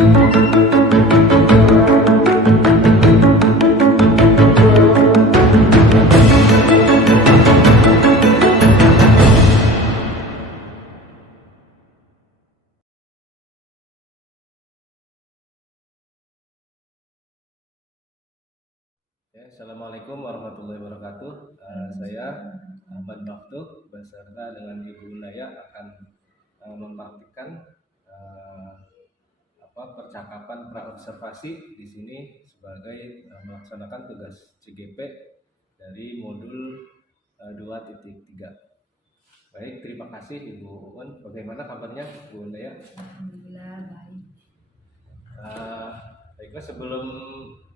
Ya, Assalamualaikum warahmatullahi wabarakatuh. Saya Ahmad Maftuh beserta dengan Ibu Naya akan mempraktikkan percakapan praobservasi di sini sebagai melaksanakan tugas CGP dari modul 2.3. Baik, terima kasih Ibu Uun. Bagaimana kabarnya Bu Naya? Alhamdulillah baik. Baiklah, sebelum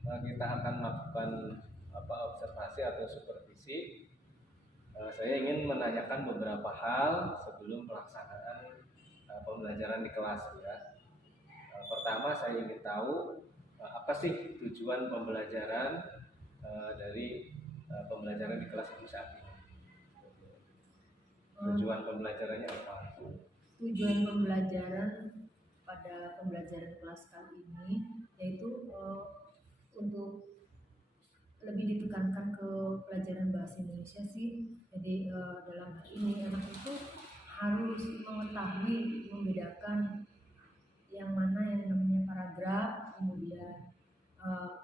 kita akan melakukan observasi atau supervisi, saya ingin menanyakan beberapa hal sebelum pelaksanaan pembelajaran di kelas ya. Pertama, saya ingin tahu apa sih tujuan pembelajaran dari pembelajaran di kelas itu saat ini. Tujuan pembelajarannya apa? Tujuan pembelajaran pada pembelajaran kelas kali ini yaitu untuk lebih ditekankan ke pelajaran bahasa Indonesia sih. Jadi dalam hal ini anak itu harus mengetahui membedakan yang mana yang namanya paragraf, kemudian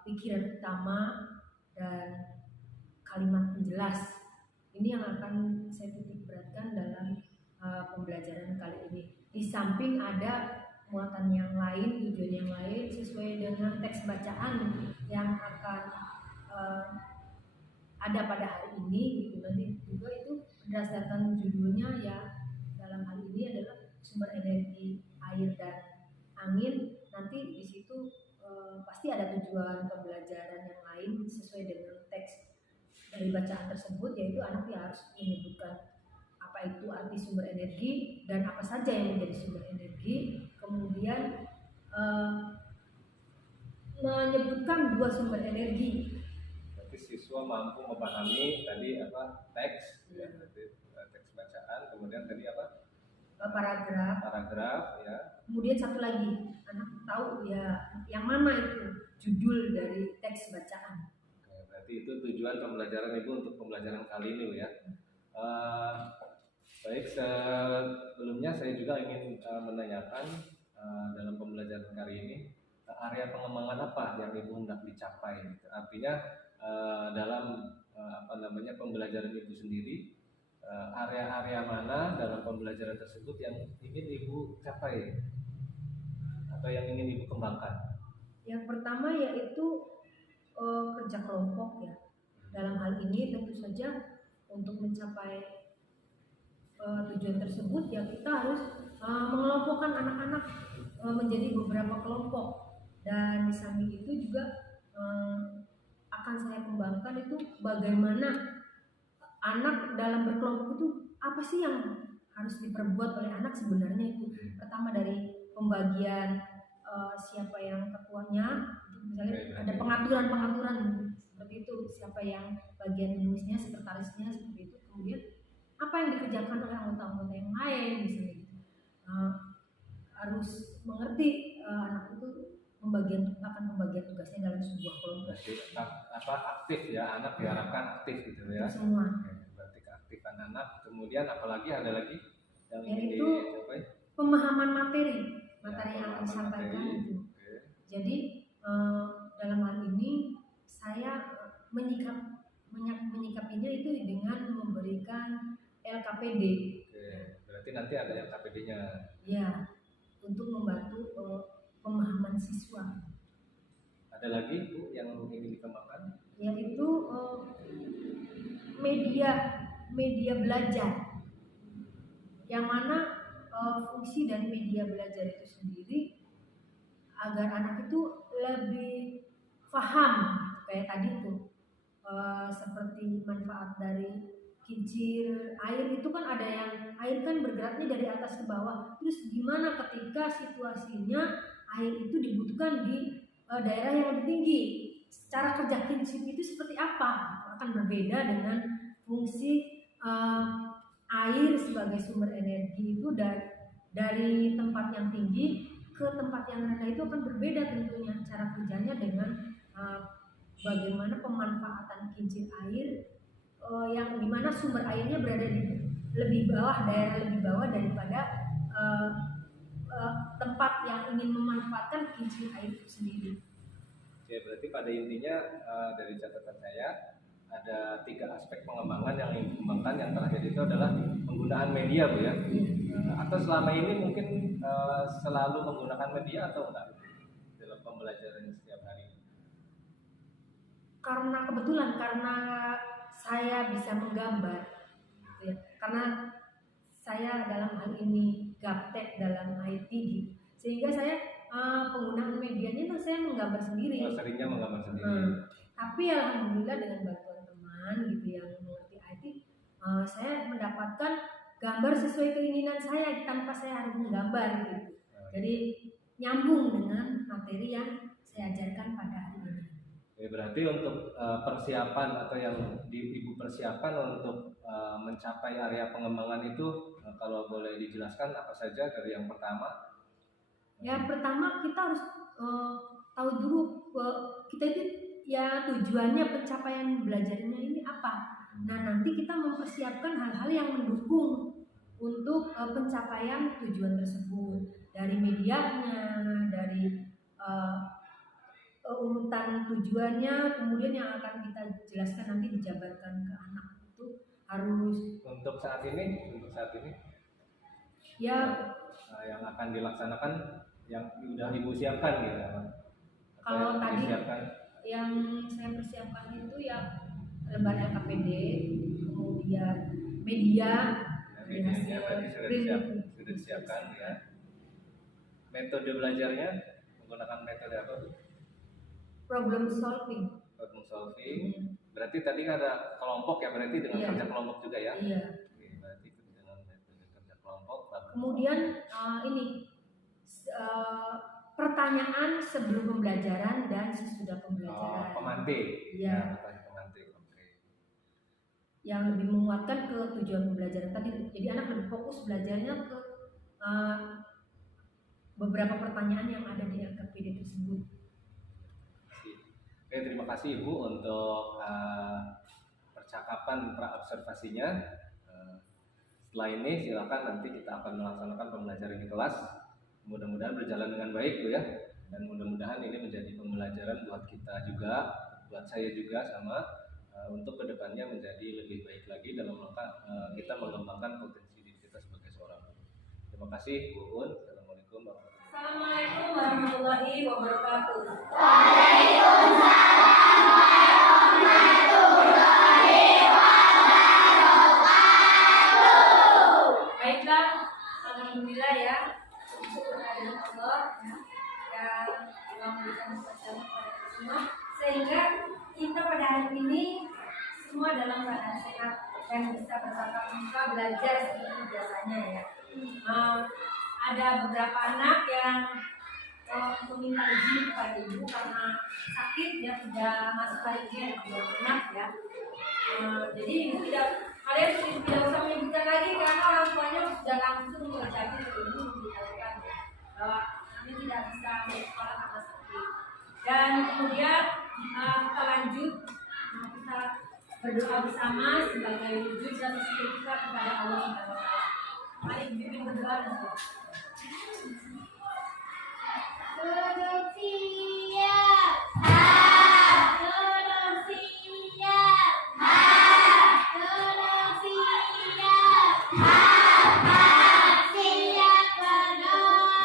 pikiran utama dan kalimat penjelas. Ini yang akan saya titik beratkan dalam pembelajaran kali ini. Di samping ada muatan yang lain, tujuan yang lain sesuai dengan teks bacaan yang akan ada pada hari ini gitu. Nanti juga itu berdasarkan judulnya ya, dalam hal ini adalah sumber energi air dan angin. Nanti di situ pasti ada tujuan pembelajaran yang lain sesuai dengan teks dari bacaan tersebut, yaitu anak ya harus menyebutkan apa itu arti sumber energi dan apa saja yang menjadi sumber energi, kemudian menyebutkan dua sumber energi. Berarti siswa mampu memahami tadi teks, ya, teks bacaan, kemudian tadi paragraf ya. Kemudian satu lagi, anak tahu ya yang mana itu judul dari teks bacaan. Berarti itu tujuan pembelajaran Ibu untuk pembelajaran kali ini ya. Baik, sebelumnya saya juga ingin menanyakan dalam pembelajaran kali ini area pengembangan apa yang Ibu hendak dicapai gitu. Artinya dalam pembelajaran itu sendiri, area-area mana dalam pembelajaran tersebut yang ingin Ibu capai atau yang ingin Ibu kembangkan? Yang pertama yaitu kerja kelompok ya. Dalam hal ini tentu saja untuk mencapai tujuan tersebut ya kita harus mengelompokkan anak-anak menjadi beberapa kelompok, dan di samping itu juga akan saya kembangkan itu bagaimana anak dalam berkelompok itu apa sih yang harus diperbuat oleh anak sebenarnya itu. Pertama dari pembagian siapa yang ketuanya, misalnya ada pengaturan seperti itu, siapa yang bagian menulisnya, sekretarisnya seperti itu, kemudian apa yang dikerjakan oleh anggota-anggota yang lain misalnya gitu. Harus mengerti anak itu akan pembagian tugasnya dalam sebuah kelompok. Aktif ya, anak diharapkan aktif gitu ya. Itu semua. Berarti keaktifan anak. Kemudian apalagi ada lagi yang yaitu pemahaman materi yang akan disampaikan itu. Jadi dalam hal ini saya menyikapinya itu dengan memberikan LKPD. Berarti nanti ada LKPD-nya. Ya, untuk membantu pemahaman siswa. Ada lagi Bu yang ingin dikembangkan? Yaitu media belajar. Yang mana fungsi dari media belajar itu sendiri agar anak itu lebih paham kayak tadi itu seperti manfaat dari kincir air itu kan ada yang air kan bergeraknya dari atas ke bawah, terus gimana ketika situasinya air itu dibutuhkan di daerah yang lebih tinggi, cara kerja kincir itu seperti apa, akan berbeda dengan fungsi air sebagai sumber energi itu dari tempat yang tinggi ke tempat yang rendah itu akan berbeda tentunya cara kerjanya dengan bagaimana pemanfaatan kincir air yang dimana sumber airnya berada di lebih bawah, daerah lebih bawah daripada tempat yang ingin memanfaatkan kincir air itu sendiri. Oke, berarti pada intinya dari catatan saya ada 3 aspek pengembangan yang dikembangkan. Yang terakhir itu adalah penggunaan media, Bu ya. Atau selama ini mungkin selalu menggunakan media atau enggak dalam pembelajaran setiap hari? Karena kebetulan karena saya bisa menggambar, gitu ya. Karena saya dalam hal ini gaptek dalam IT, sehingga saya penggunaan medianya itu saya menggambar sendiri. Seringnya menggambar sendiri. Tapi alhamdulillah dengan bantuan teman gitu yang mengerti IT, saya mendapatkan gambar sesuai keinginan saya tanpa saya harus menggambar gitu. Jadi nyambung dengan materi yang saya ajarkan pada hari ini. Oke, berarti untuk persiapan atau yang Ibu persiapkan untuk mencapai area pengembangan itu, kalau boleh dijelaskan apa saja dari yang pertama? Yang pertama kita harus tahu dulu kita itu ya tujuannya pencapaian belajarnya ini apa. Nah nanti kita mempersiapkan hal-hal yang mendukung untuk pencapaian tujuan tersebut, dari medianya, dari urutan tujuannya, kemudian yang akan kita jelaskan nanti dijabarkan ke anak itu harus. Untuk saat ini ya yang akan dilaksanakan yang sudah Ibu siapkan gitu. Kalau tadi disiapkan? Yang saya persiapkan itu ya lembar LKPD, kemudian media, medianya berarti sudah disiapkan ya. Metode belajarnya menggunakan metode apa? Problem solving. Berarti tadi ada kelompok ya, berarti dengan kerja kelompok juga ya? Iya. Oke, berarti dengan metode kerja kelompok. Kemudian pertanyaan sebelum pembelajaran dan sesudah pembelajaran. Pemantik. Iya. Pemantik. Oke. Yang lebih menguatkan ke tujuan pembelajaran tadi. Jadi anak lebih fokus belajarnya ke beberapa pertanyaan yang ada di LKPD tersebut. Oke, terima kasih Ibu untuk percakapan pra-observasinya. Setelah ini silakan nanti kita akan melaksanakan pembelajaran di kelas. Mudah-mudahan berjalan dengan baik Bu ya. Dan mudah-mudahan ini menjadi pembelajaran buat kita juga, buat saya juga sama untuk kedepannya menjadi lebih baik lagi dalam rangka kita mengembangkan potensi diri kita sebagai seorang guru. Terima kasih Bu Un. Assalamualaikum warahmatullahi wabarakatuh. Waalaikumsalam warahmatullahi wabarakatuh. Baiklah, alhamdulillah ya. Syukur kehadirat Allah ya, yang telah memberikan kepada kita semua, sehingga kita pada hari ini semua dalam keadaan sehat dan bisa bertatap muka belajar seperti biasanya ya. Ada beberapa anak yang meminta izin kepada ibu karena sakit ya, sudah masuk hari ini ada 2 anak ya. Jadi kalian tidak usah menyebutkan lagi karena orang tuanya sudah langsung menjadi ibu memberitahukan bahwa kami tidak bisa sekolah karena sakit. Dan kemudian kita lanjut, kita berdoa bersama sebagai wujud dan syukur kita kepada Allah Subhanahu wa Ta'ala. Mari bimbing berdoa dan doa. Duduk siap. Duduk siap. Duduk siap. Siap berdoa.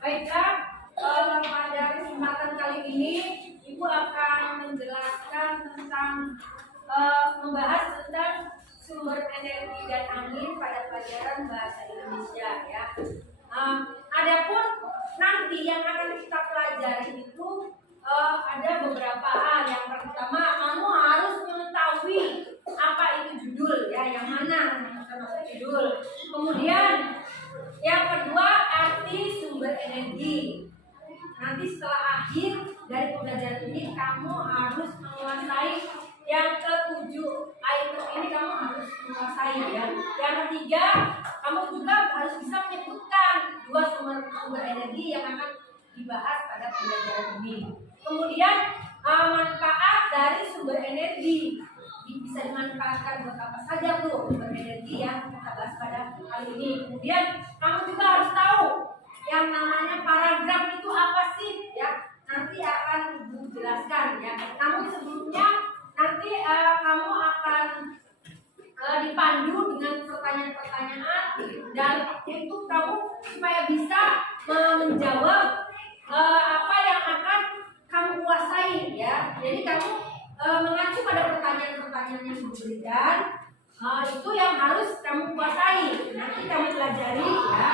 Baiklah, pada kesempatan kali ini Ibu akan menjelaskan tentang membahas tentang sumber energi dan angin pada pelajaran bahasa Indonesia ya. Adapun nanti yang akan kita pelajari itu ada beberapa hal. Yang pertama, kamu harus mengetahui apa itu judul ya, yang mana termasuk judul. Kemudian yang kedua, arti sumber energi. Nanti setelah akhir dari pembelajaran ini kamu harus menguasai yang ketujuh item ini, kamu harus menguasai ya. Yang ketiga, kamu juga harus bisa menyebutkan dua sumber energi yang akan dibahas pada pembelajaran ini. Kemudian manfaat dari sumber energi bisa dimanfaatkan buat apa saja tuh sumber energi yang kita bahas pada kali ini. Kemudian kamu juga harus tahu yang namanya paragraf itu apa sih ya. Nanti akan Ibu jelaskan ya. Namun sebelumnya nanti kamu akan dipandu dengan pertanyaan-pertanyaan dan itu kamu supaya bisa menjawab apa yang akan kamu kuasai ya. Jadi kamu mengacu pada pertanyaan-pertanyaan yang diberikan, itu yang harus kamu kuasai. Nanti kamu pelajari ya.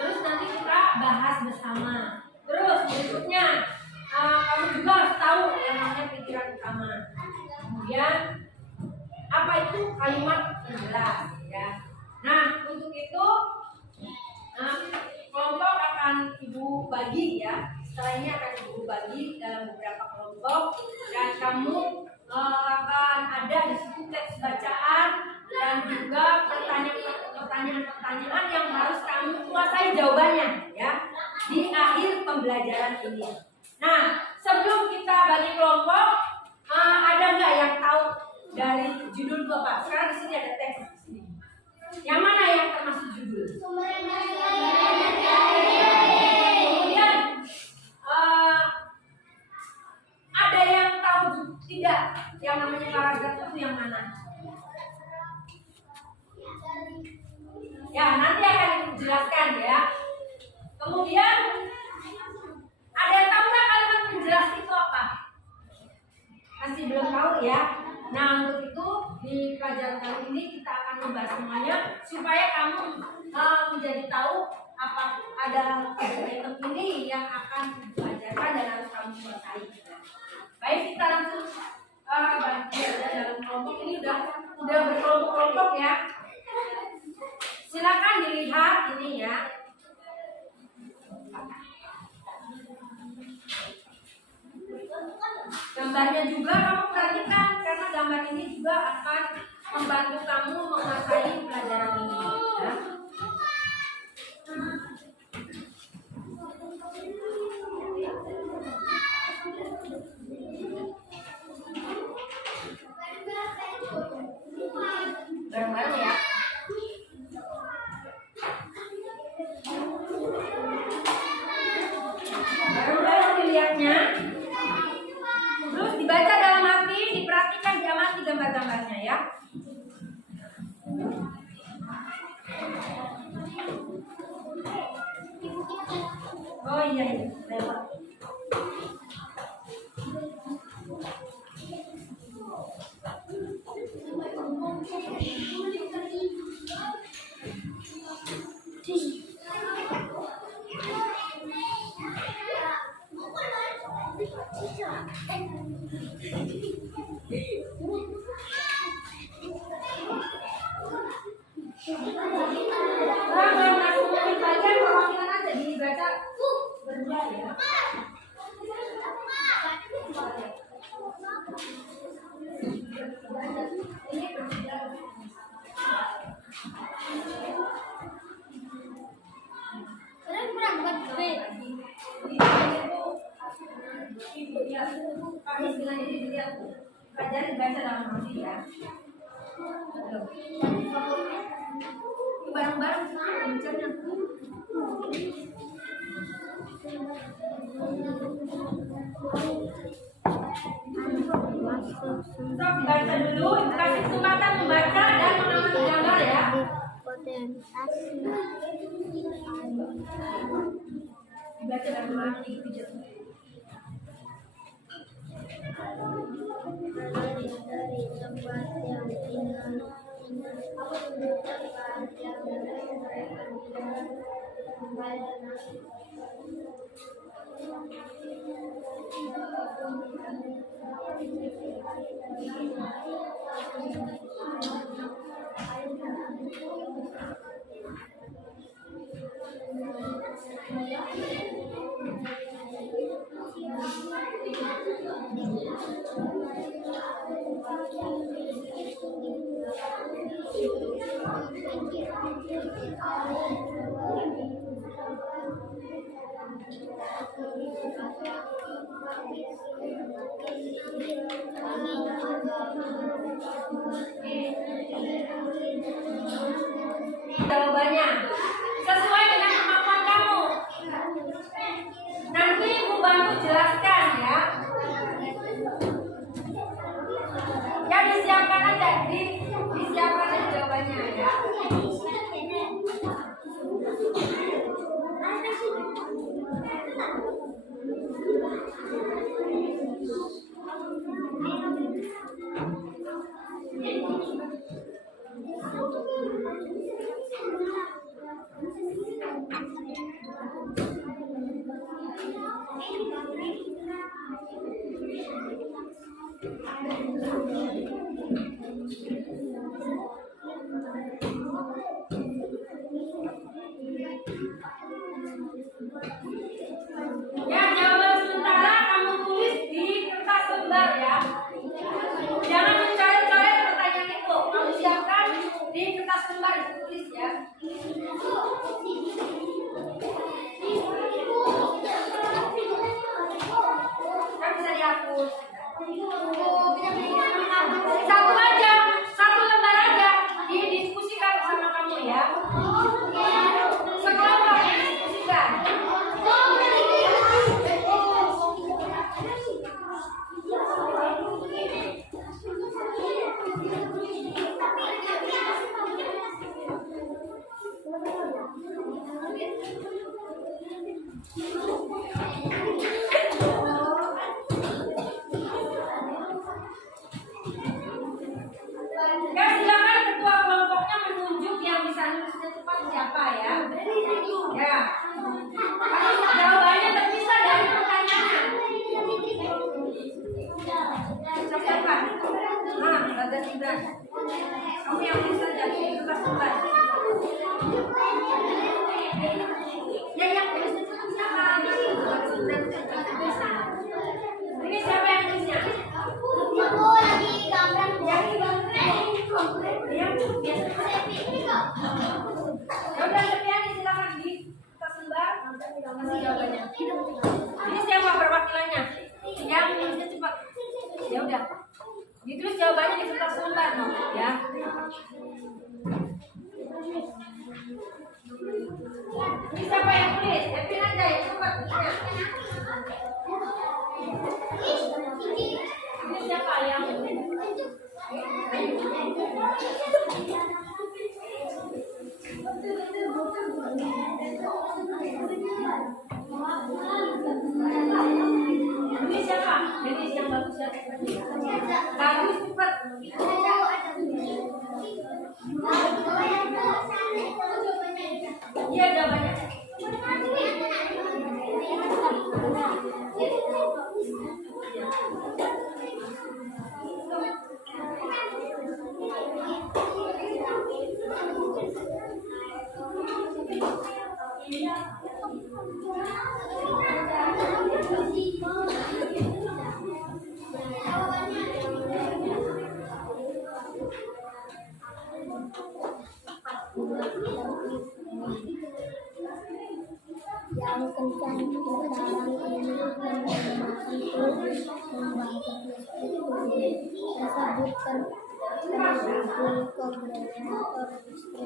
Terus nanti kita bahas bersama. Terus berikutnya kamu juga harus tahu yang namanya pikiran utama. Kemudian apa itu kalimat penjelas ya. Nah untuk itu kelompok akan Ibu bagi ya. Setelah ini akan Ibu bagi dalam beberapa kelompok dan kamu akan ada di situ teks bacaan dan juga pertanyaan-pertanyaan yang harus kamu kuasai jawabannya ya di akhir pembelajaran ini. Nah sebelum kita bagi kelompok, ada nggak yang tahu dari judul itu apa? Sekarang di sini ada teks di sini. Yang mana yang termasuk judul? Kemudian ada yang tahu tidak yang namanya paragraf itu yang mana? Ya nanti akan dijelaskan ya. Kemudian ada yang tahu nggak kalimat penjelas itu apa? Masih belum tahu ya. Nah untuk itu di pelajaran kali ini kita akan membahas semuanya supaya kamu menjadi tahu apa ada item ini yang akan dipelajarkan dan harus kamu kuasai. Baik, kita langsung dalam kelompok ini udah berkelompok-kelompok ya. Silakan dilihat ini ya. Gambarnya juga kamu perhatikan karena gambar ini juga akan membantu kamu menguasai pelajaran ini ya. Bareng-bareng ya. Bareng-bareng dilihatnya. Terus dibaca dalam hati, diperhatikan, diamati gambar-gambarnya ya. Oh iya, lewat. Pelajari baca dalam hati ya. Bareng-bareng bacanya. Baca dulu, kasih kesempatan membaca dan mengamati gambar ya. dibaca dalam arti pijat. Dari tempat yang tinggal tempat yang Jawabannya sesuai dengan kemampuan kamu. Nanti Ibu bantu jelaskan ya. Ya disiapkan aja, disiapkan aja jawabannya ya. Ya, jawaban sementara kamu tulis di kertas lembar ya. Jangan mencoret-coret pertanyaan itu. Kamu siapkan di kertas lembar ditulis ya. Kan bisa dihapus. Satu aja, satu lembar aja. Didiskusikan sama kamu ya. Sekelompok didiskusikan. Ya silakan ketua kelompoknya menunjuk yang bisa nulisnya cepat siapa ya. Ya. Jawabannya terpisah dari pertanyaan. Siapa? Nah, Bagas Ibran. Kamu yang nulis saja di kertas lembar. Ya yang nulisnya cepat siapa? Ini siapa yang nulisnya? Aku lagi gambar Ya udah sekian silakan di kertas lembar kasih jawabannya. Ini siapa perwakilannya? Yang nulisnya cepat. Ya udah. Ditulis jawabannya di kertas lembar no, ya. Ini siapa yang tulis? Evin aja ya cepat. Ini siapa yang ini siapa? Ini yang bagus ya. Bagus cepat. Iya jawabannya. yang kencang sekarang ini menggunakan tulis membantu listrik tersebut terhubung ke generator listrik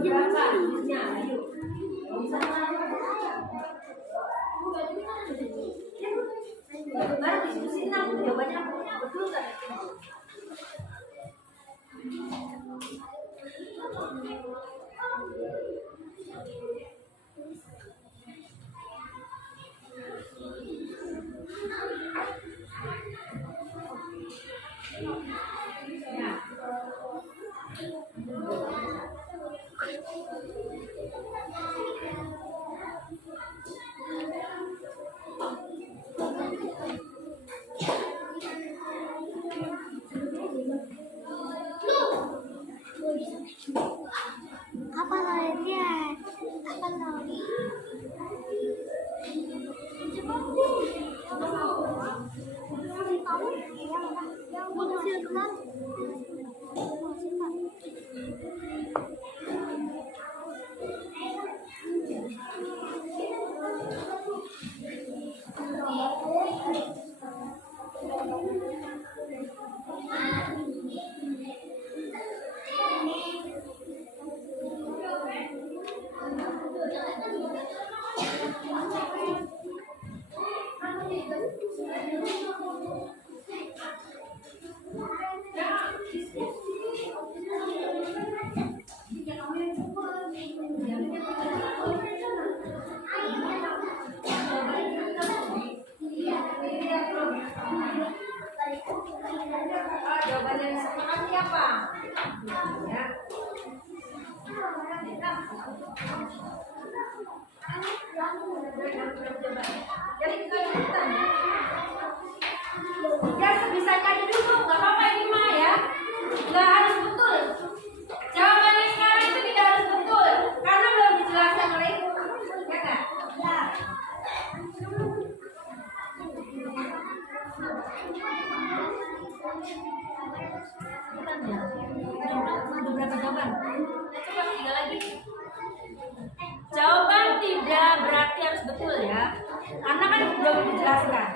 berapa duitnya? Ayo. Baru diskusi jawabannya betul nggak? Apa lagi? Apa lagi? Yang menghasilkan jawaban yang sepakati apa? Ya. Jadi kelanjutan. Ya sebisanya aja dulu, nggak apa-apa ini mah ya. Nggak harus betul. Jawabannya sekarang itu tidak harus betul, karena belum dijelaskan oleh ibu. Ya nggak? Ya. Ada berapa jawaban? Nah, coba tiga lagi. Jawaban tidak berarti harus betul ya, karena kan belum dijelaskan.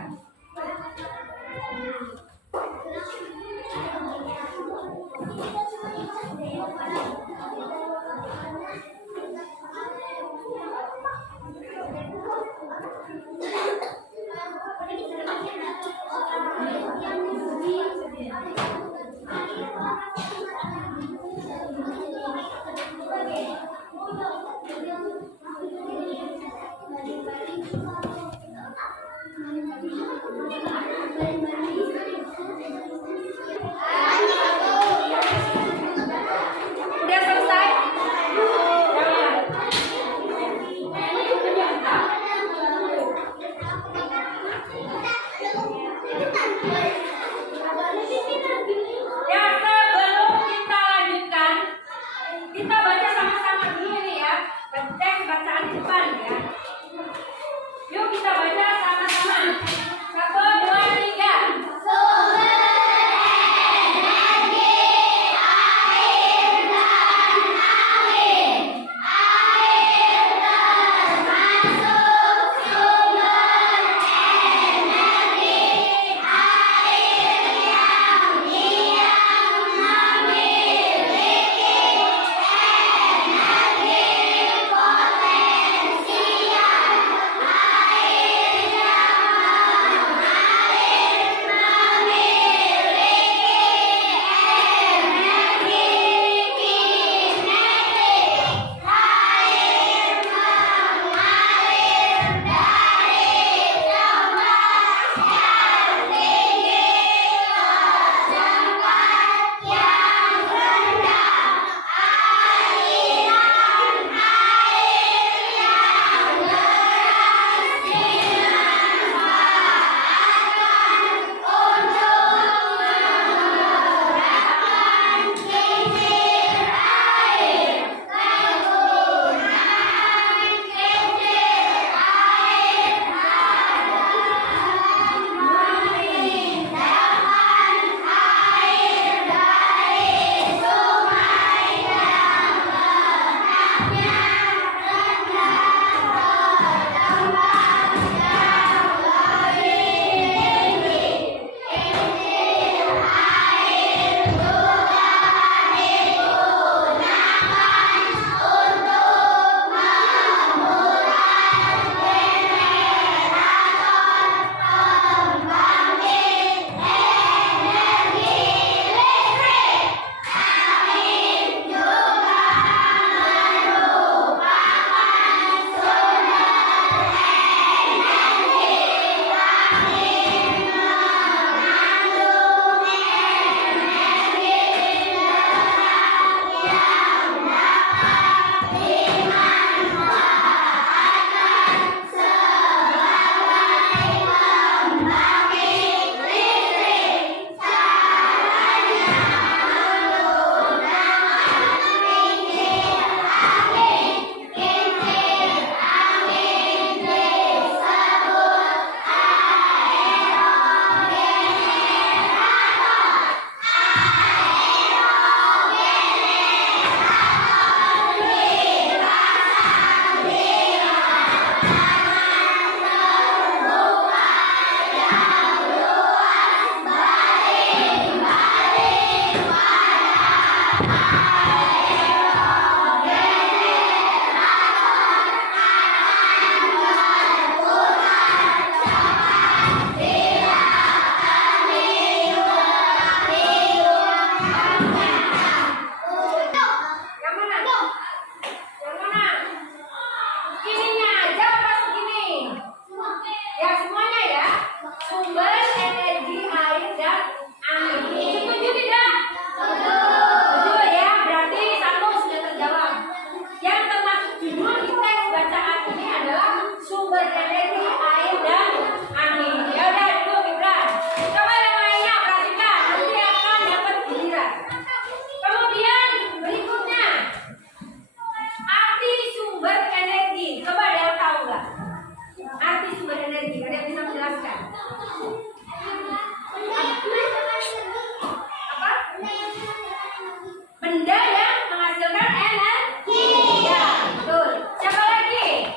benda yang menghasilkan energi. Ya, betul. Siapa lagi?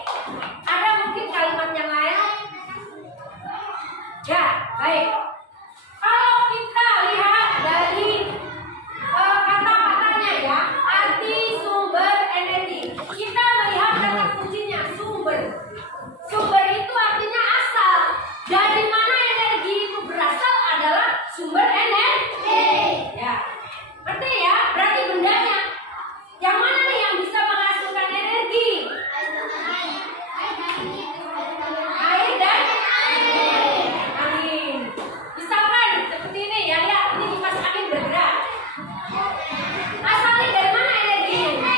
Ada mungkin kalimat yang lain? Ya, baik. Kalau kita lihat dari kata-katanya ya, arti sumber energi. Kita melihat kata kuncinya sumber. Sumber itu artinya asal. Dari mana energi itu berasal adalah sumber energi. Ya, ngerti ya? Berarti bendanya. Yang mana nih yang bisa menghasilkan energi? Air dan angin. Misalkan seperti ini ya, lihat ini kipas angin bergerak. Asalnya dari mana energinya?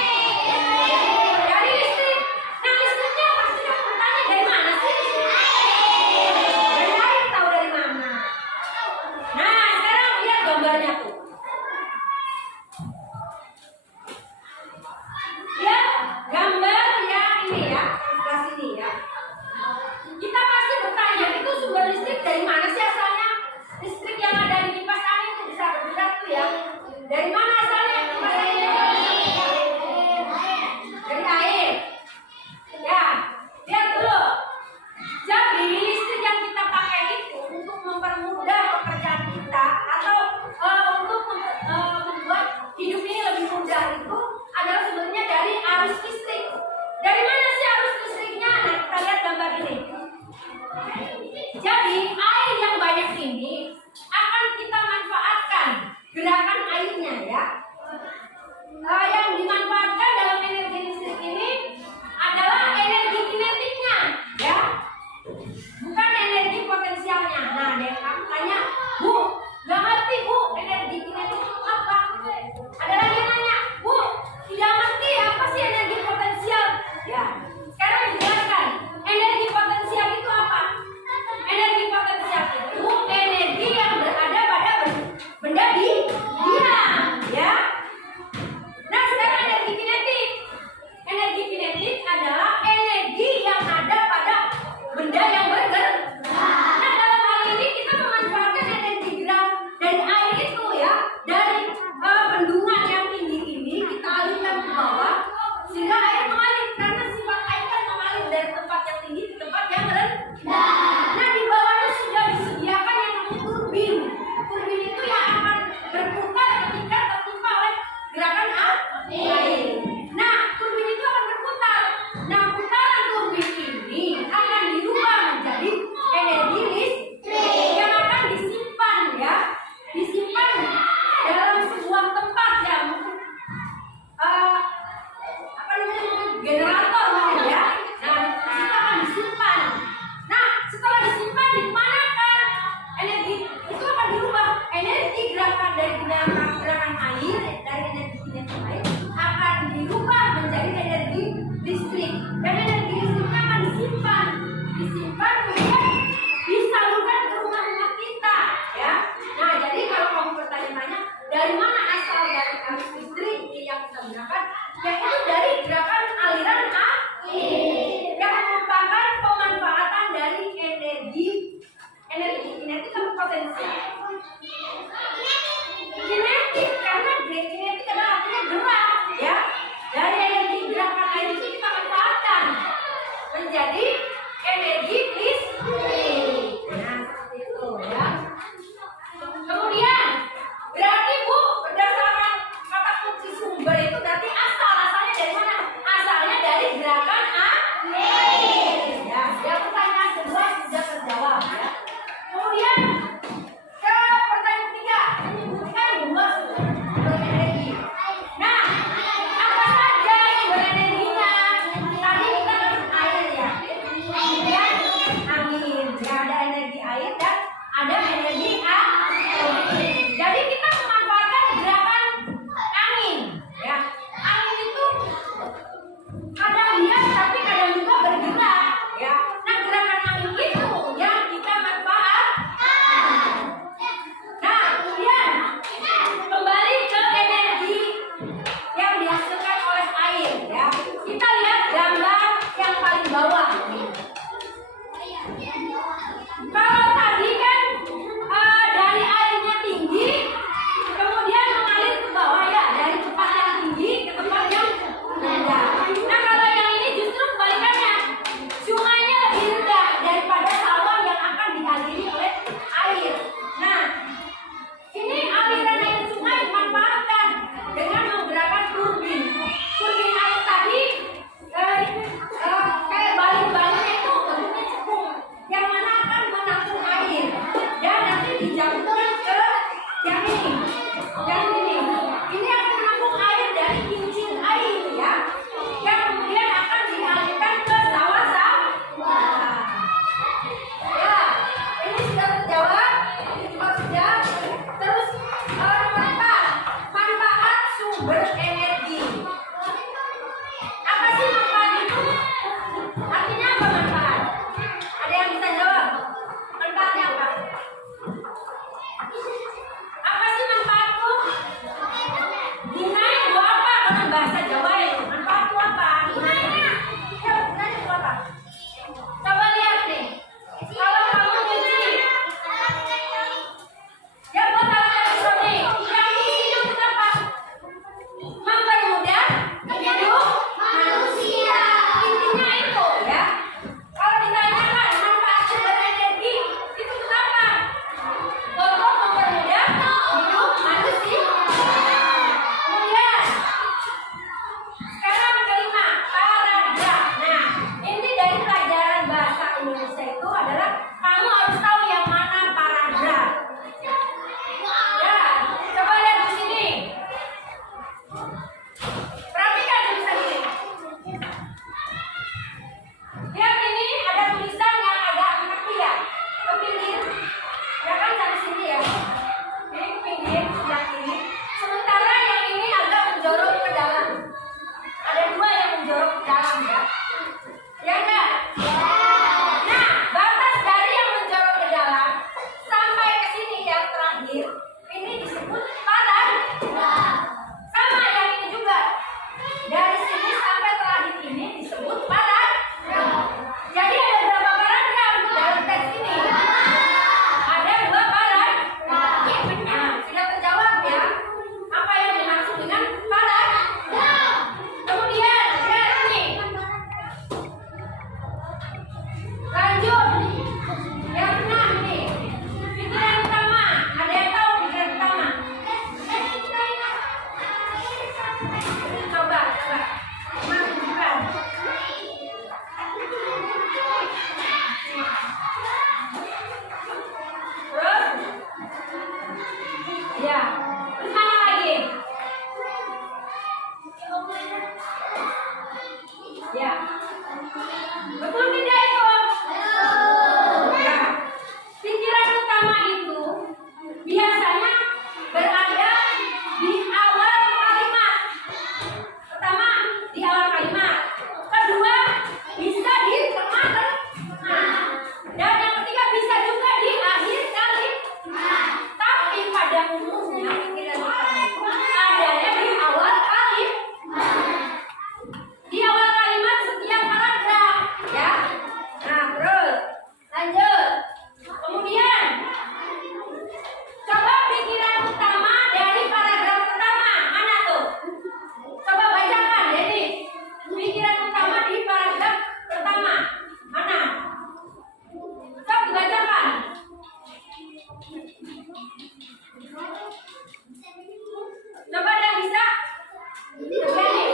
Dari listrik. Nah, listriknya pasti kamu bertanya dari mana sih? Dari air, tahu dari mana? Nah, sekarang lihat gambarnya tuh. Lihat gambar yang ini ya, sebelah sini ya. Kita pasti bertanya, itu sumber listrik dari mana sih asalnya? Listrik yang ada di kipas angin itu bisa bergerak tuh ya. Dari mana asalnya kipas angin? Dari air. Ya, lihat dulu. Jadi listrik yang kita pakai itu untuk mempermudah pekerjaan kita atau untuk membuat hidup ini lebih mudah itu adalah sebenarnya dari arus listrik. Dari mana sih arus listriknya? Nah, kita lihat gambar ini. Jadi air yang banyak ini akan kita manfaatkan gerakan airnya ya. Yang dimanfaatkan dalam energi listrik ini adalah energi kinetiknya ya, bukan energi potensialnya. Nah, ada yang tanya, Bu, nggak ngerti Bu, energi kinetik itu apa? Ada lagi yang nanya, Bu, tidak ngerti apa sih energi potensial? Ya, sekarang dijelaskan. Energi potensial itu apa? Energi potensial itu energi yang berada pada benda di diam, ya. Nah, sekarang energi kinetik. Energi kinetik adalah energi yang ada pada benda yang bergerak. Nah, dalam hal ini kita memanfaatkan energi gerak dari air itu ya, dari bendungan yang tinggi ini kita alirkan ke bawah sehingga air mengalir, karena sifat air kan mengalir dari tempat yang tinggi ke tempat yang rendah. Nah, di bawahnya sudah disediakan yang namanya turbin. Turbin itu yang akan berputar ketika tertimpa oleh gerakan air. Nah, turbin itu akan berputar. Nah, putaran turbin ini akan dirubah menjadi energi listrik yang akan disimpan ya, disimpan dalam sebuah tempat ya, mungkin apa namanya, generator mungkin ya. Nah, itu akan disimpan. Nah, setelah disimpan dimanakan energi itu akan dirubah. Energi gerakan dari gerakan air, dari energi kinetik air akan dirubah menjadi energi listrik. Dan energi listriknya akan disimpan kemudian disalurkan ke rumah-rumah kita ya. Nah, jadi kalau kamu bertanya-tanya dari mana asal dari arus listrik yang kita gunakan, yaitu dari gerakan aliran air yang merupakan pemanfaatan dari energi kinetik atau potensial. Kinetik, karena kinetik adalah artinya gerak ya. Dari energi gerakan air itu kita manfaatkan menjadi energi listrik. Nah, seperti itu ya. Kemudian berarti Bu, berdasarkan kata kunci sumber itu berarti berenergi. Apa sih manfaat itu? Artinya apa manfaat? Ada yang bisa jawab? Manfaatnya apa? Apa sih manfaatku? Gunanya buat apa? Kalau bahasa Jawa itu manfaatku apa? Gunanya? Ya, gunanya buat apa? Coba lihat nih. Kalau kamu nyuci, ya buat alat elektronik. Yang isinya untuk apa? Mempermudah hidup manusia. Intinya itu ya. Kalau ditanyakan manfaatnya berenergi, itu untuk apa? Untuk mempermudah hidup manusia. Kemudian sekarang kelima, paragraf. Nah, ini dari pelajaran bahasa Indonesia itu adalah kamu harus tahu yang mana paragraf. Ya, coba lihat di sini. Perhatikan tulisan ini. Lihat ini ada tulisan yang agak kaki ya, ke pinggir. Ya kan dari sini ya. Ini ke pinggir sebelah kiri. Sementara yang ini agak menjorok ke dalam. Ada dua yang menjorok ke dalam ya. Ya enggak? Nah, batas dari yang menjorok ke dalam sampai ke sini yang terakhir ini disebut paragraf. Sama yang ini juga. Dari sini sampai terakhir ini disebut paragraf. Jadi ada berapa paragraf dalam teks ini? Ada 2 paragraf. Nah, sudah terjawab ya. Apa yang dimaksud dengan paragraf? Kemudian lihat ini. Lanjut. Yang 6 nih. Pikiran utama. Ada yang tahu pikiran utama? Coba. Masukkan. Terus? Ya. Terus mana lagi? Ya. Betul tidak itu? Ya. Pikiran utama itu biasanya berada di awal kalimat. Pertama, di awal kalimat. Kedua, bisa di tengah. Dan yang ketiga bisa juga di akhir kalimat. Tapi pada umumnya pikiran utama itu adanya di awal kalimat. Di awal kalimat setiap paragraf, ya. Nah, terus lanjut. Kemudian coba pikiran utama dari paragraf pertama mana tuh? Coba bacakan, jadi pikiran utama di paragraf pertama mana? Coba dibacakan. Coba ada yang bisa? Coba nih.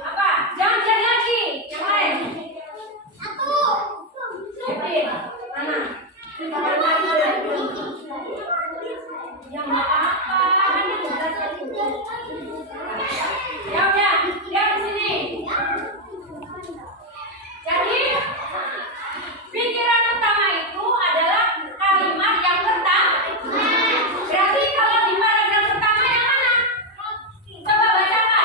Apa? Jangan cari lagi. Yang lain. Jadi, mana? Jangan cari. Yang nggak apa-apa. Kan yang jelas tadi. Ya udah, lihat di sini. Jadi, pikiran utama itu adalah kalimat yang pertama. Berarti kalau di paragraf pertama yang mana? Coba bacakan.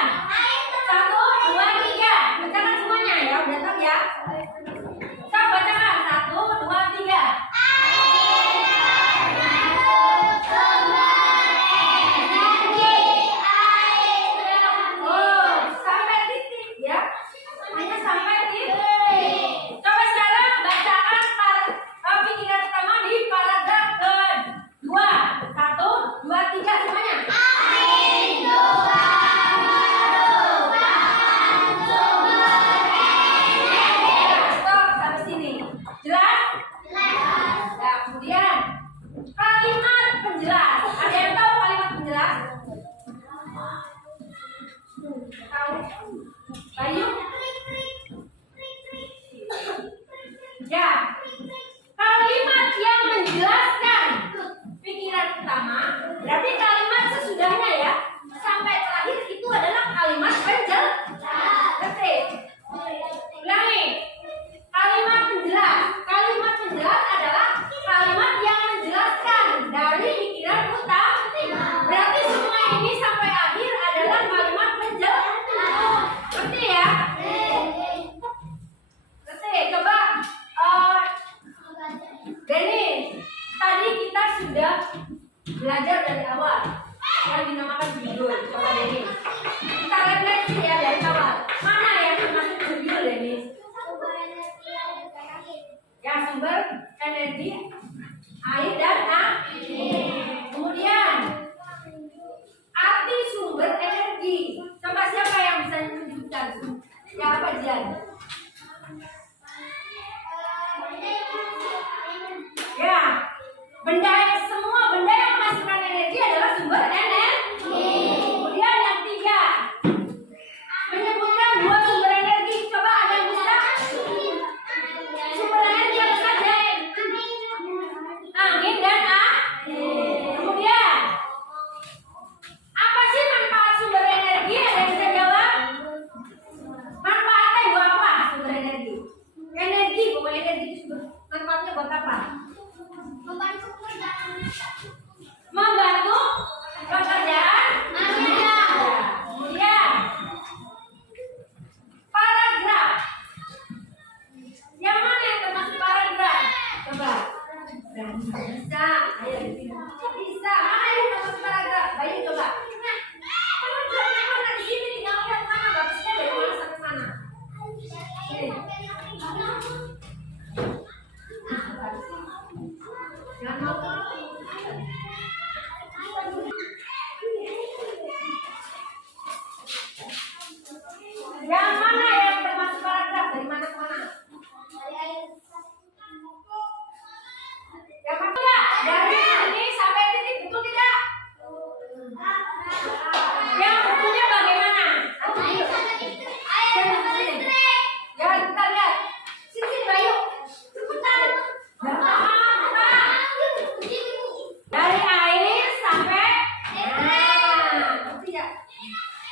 bisa.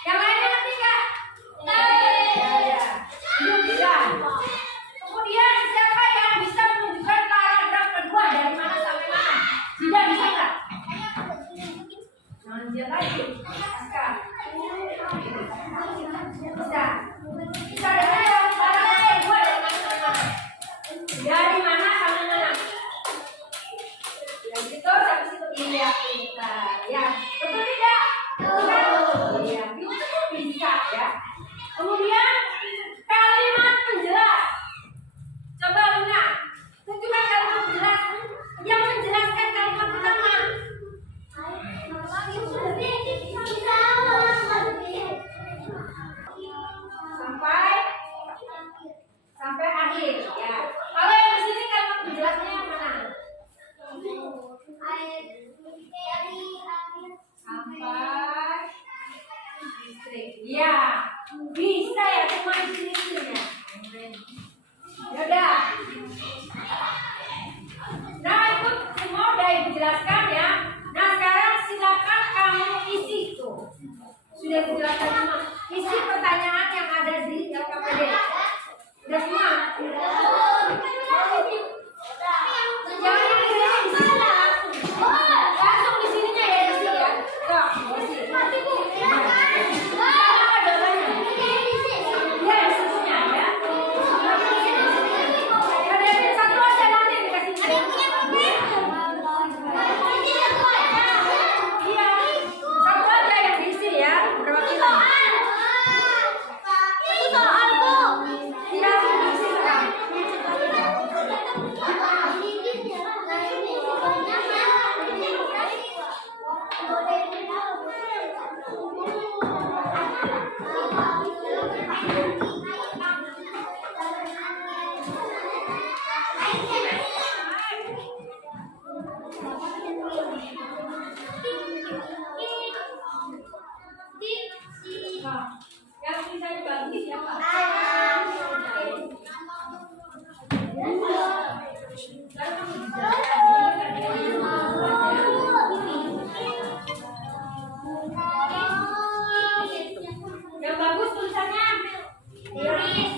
Yang lainnya ngerti nggak? Ya. Belum bisa. Kemudian siapa yang bisa menunjukkan paragraf kedua dari mana sampai mana? Tidak bisa nggak? Jangan dia lagi. Bisa. Bisa. Bisa dengar yang paragraf kedua dari mana sampai mana? Dari mana sampai mana? Yang itu sampai situ. Iya, kita. Ya, betul tidak? Iya, itu bisa ya. Kemudian kalimat penjelas. Coba Luna, tunjukkan kalimat penjelas yang menjelaskan kalimat pertama. Sampai akhir ya. Kalau yang di sini kalimat penjelasnya yang mana? Sampai listrik. Ya, bisa ya cuma di sini ya. Yaudah. Nah itu semua udah dijelaskan ya. Nah sekarang silakan kamu isi tuh. Sudah dijelaskan semua. Isi pertanyaan yang ada di LKPD. Udah semua? Jangan yang di sini, di sini langsung. Langsung di sininya ya isi ya. Tuh, isi. Apa jawabannya? Ya, isinya ya. Satu aja nanti dikasih. Iya, satu aja yang diisi ya. Berapa kilo? Iya, diisi sekarang. Yang bisa dibagi siapa? Yang bagus tulisannya. Iris.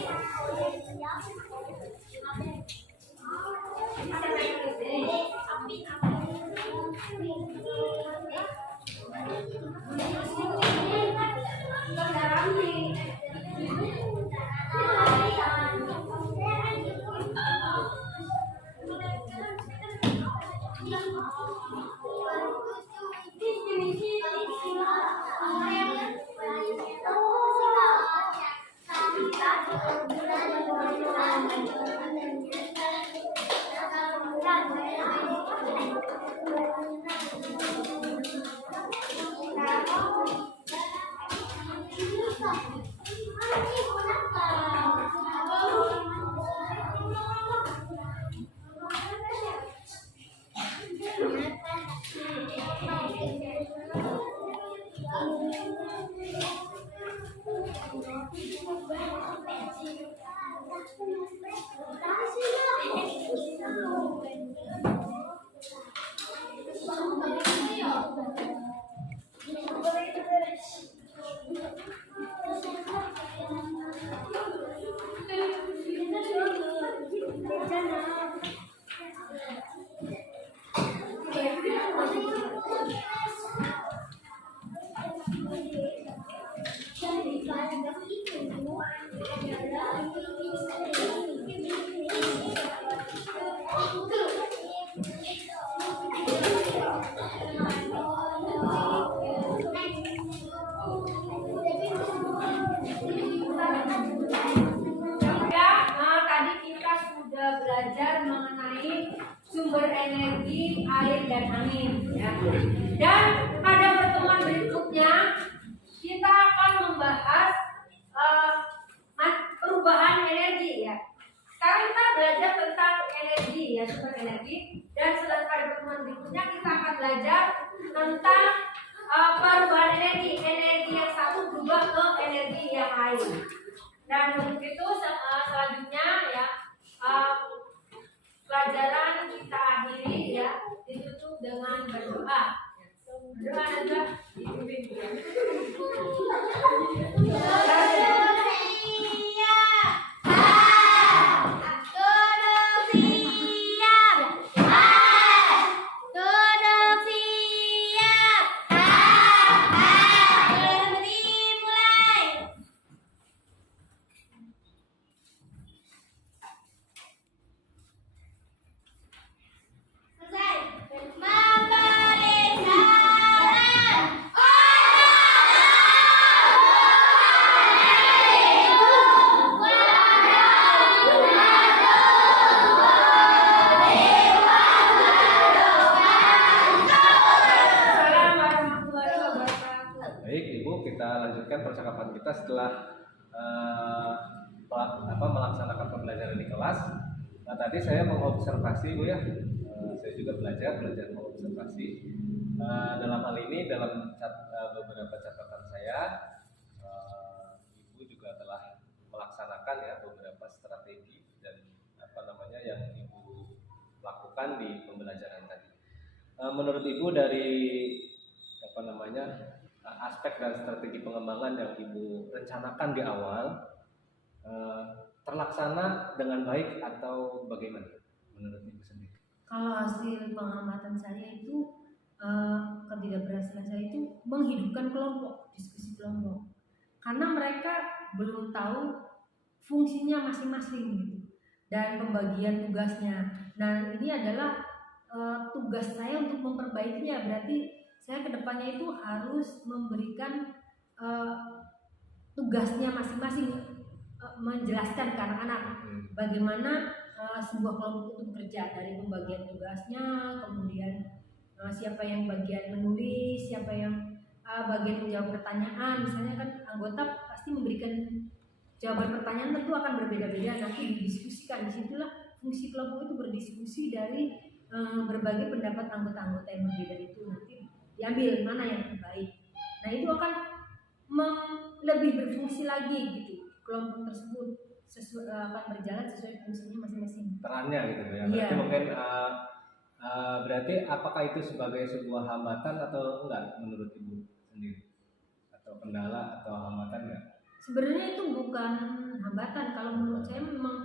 Belajar mengenai sumber energi air dan angin ya. Dan pada pertemuan berikutnya kita akan membahas perubahan energi ya. Sekarang kita belajar tentang energi ya, sumber energi, dan setelah pada pertemuan berikutnya kita akan belajar tentang perubahan energi yang satu berubah ke energi yang lain. Dan untuk itu selanjutnya ya pelajaran kita akhiri ya, ditutup dengan berdoa. Baik Ibu, kita lanjutkan percakapan kita setelah melaksanakan pembelajaran di kelas. Nah tadi saya mengobservasi Bu ya, saya juga belajar mengobservasi. Dalam hal ini dalam beberapa catatan saya, Ibu juga telah melaksanakan ya beberapa strategi dan yang Ibu lakukan di pembelajaran tadi. Menurut Ibu dari aspek dan strategi pengembangan yang Ibu rencanakan di awal terlaksana dengan baik atau bagaimana menurut Ibu sendiri? Kalau hasil pengamatan saya itu ketidakberhasilan saya itu menghidupkan kelompok, diskusi kelompok, karena mereka belum tahu fungsinya masing-masing gitu dan pembagian tugasnya. Nah ini adalah tugas saya untuk memperbaikinya. Berarti saya kedepannya itu harus memberikan tugasnya masing-masing, menjelaskan ke anak-anak bagaimana sebuah kelompok itu bekerja, dari pembagian tugasnya, kemudian siapa yang bagian menulis, siapa yang bagian menjawab pertanyaan. Misalnya kan anggota pasti memberikan jawaban pertanyaan, tentu akan berbeda-beda, nanti didiskusikan. Disitulah fungsi kelompok itu berdiskusi dari berbagai pendapat anggota-anggota yang berbeda itu, nanti diambil mana yang terbaik. Nah itu akan lebih berfungsi lagi gitu, kelompok tersebut akan berjalan sesuai fungsinya masing-masing, perannya gitu ya. Iya. Berarti mungkin berarti apakah itu sebagai sebuah hambatan atau enggak menurut Ibu sendiri, atau kendala atau hambatan enggak? Sebenarnya itu bukan hambatan. Kalau menurut saya memang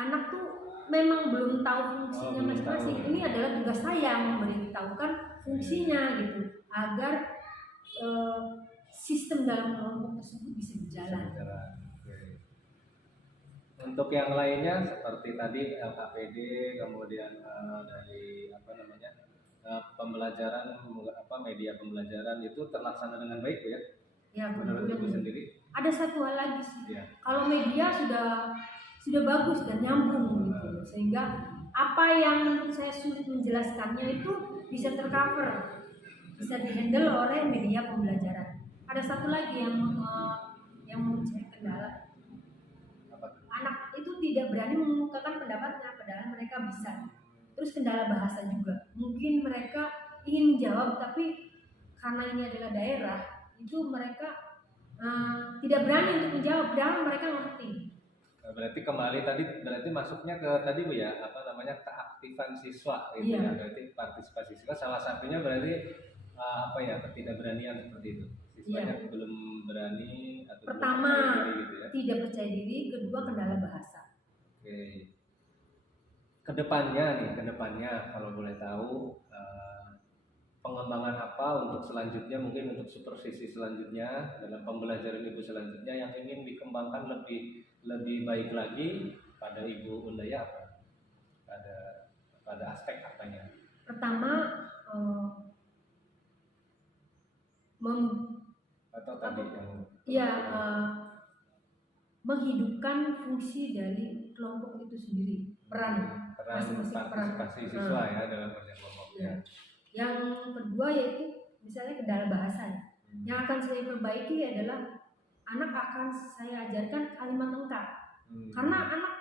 anak tuh memang belum tahu fungsinya masing-masing. Ini adalah tugas saya memberitahukan fungsinya gitu, agar sistem dalam kelompok tersebut bisa berjalan. Untuk yang lainnya seperti tadi LKPD, kemudian dari pembelajaran media pembelajaran itu terlaksana dengan baik ya? Ya, menurut Ibu sendiri? Ada satu hal lagi sih. Ya. Kalau media sudah bagus dan nyambung gitu, sehingga apa yang menurut saya sulit menjelaskannya itu bisa tercover, bisa dihandle oleh media pembelajaran. Ada satu lagi yang menurut saya kendala. Anak itu tidak berani mengungkapkan pendapatnya, padahal mereka bisa. Terus kendala bahasa juga. Mungkin mereka ingin menjawab, tapi karena ini adalah daerah, itu mereka tidak berani untuk menjawab, padahal mereka ngerti. Berarti kembali tadi, berarti masuknya ke tadi Bu ya, keaktifan siswa gitu Iya. ya. Berarti partisipasi siswa salah satunya berarti ketidakberanian seperti itu. Siswanya Iya. belum berani atau Pertama, belum percaya diri gitu ya. tidak percaya diri, kedua kendala bahasa. Oke. Kedepannya kalau boleh tahu pengembangan apa untuk selanjutnya, mungkin untuk supervisi selanjutnya dalam pembelajaran Ibu selanjutnya yang ingin dikembangkan lebih baik lagi pada Ibu Undaya apa? Pada aspek apanya? Pertama, menghidupkan fungsi dari kelompok itu sendiri, peran masing-masing partisipasi siswa ya dalam kerja kelompok. Ya. Yang kedua yaitu misalnya kendala bahasa. Yang akan saya perbaiki adalah anak akan saya ajarkan kalimat lengkap. Karena anak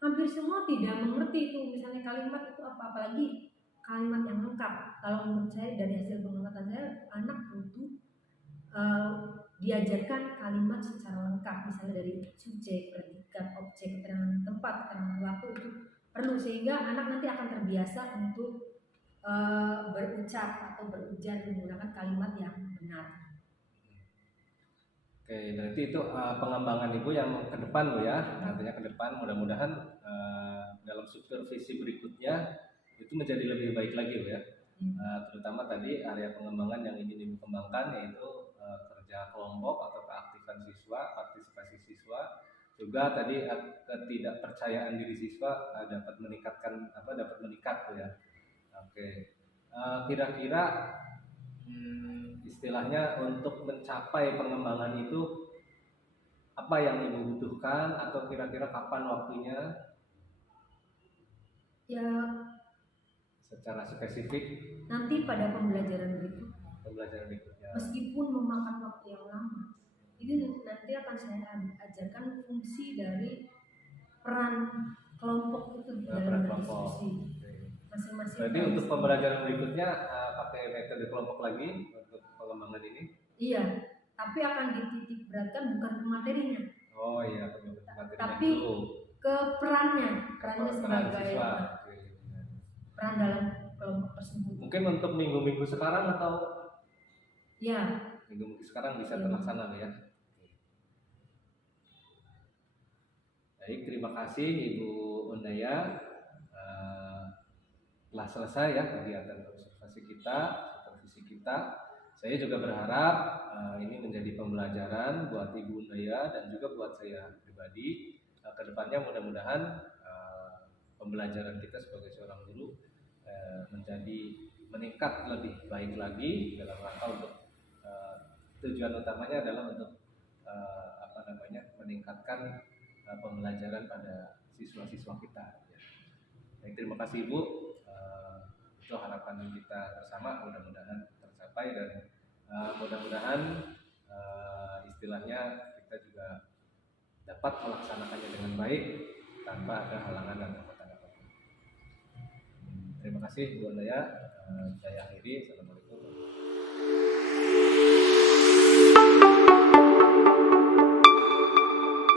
hampir semua tidak mengerti itu misalnya kalimat itu apa, apalagi kalimat yang lengkap. Kalau menurut saya dari hasil pengamatan saya, anak butuh diajarkan kalimat secara lengkap, misalnya dari subjek, predikat, objek, keterangan tempat, keterangan waktu, itu perlu, sehingga anak nanti akan terbiasa untuk berucap atau berujar menggunakan kalimat yang benar. Oke, berarti itu pengembangan Ibu yang ke depan Bu ya. Artinya ke depan mudah-mudahan dalam supervisi berikutnya itu menjadi lebih baik lagi Bu ya. Terutama tadi area pengembangan yang ingin Ibu kembangkan yaitu kerja kelompok atau keaktifan siswa, partisipasi siswa. Juga tadi ketidakpercayaan diri siswa dapat meningkat Bu ya. Oke. Kira-kira istilahnya untuk mencapai pengembangan itu apa yang Ibu butuhkan atau kira-kira kapan waktunya? Ya, Secara spesifik nanti pada pembelajaran berikutnya. Meskipun memakan waktu yang lama, itu nanti akan saya ajarkan fungsi dari peran kelompok itu dalam berdiskusi. Masing-masing. Berarti untuk pembelajaran berikutnya pakai metode kelompok lagi untuk pengembangan ini? Iya, tapi akan dititik beratkan bukan ke materinya. Oh iya, ke materinya tapi dulu. Ke perannya sebagai siswa. Peran dalam kelompok tersebut. Mungkin untuk minggu-minggu sekarang atau? Ya. Minggu-minggu sekarang bisa terlaksana ya. Baik, terima kasih Ibu Undaya. Telah selesai ya kegiatan observasi kita, supervisi kita. Saya juga berharap ini menjadi pembelajaran buat Ibu Undaya dan juga buat saya pribadi. Kedepannya mudah-mudahan pembelajaran kita sebagai seorang guru menjadi meningkat lebih baik lagi dalam rangka untuk tujuan utamanya adalah untuk meningkatkan pembelajaran pada siswa-siswa kita. Baik, terima kasih Ibu. Itu harapan kita bersama, mudah-mudahan tercapai dan mudah-mudahan istilahnya kita juga dapat melaksanakannya dengan baik tanpa ada halangan dan hambatan apapun. Terima kasih Bu Undaya. Saya akhiri. Assalamualaikum.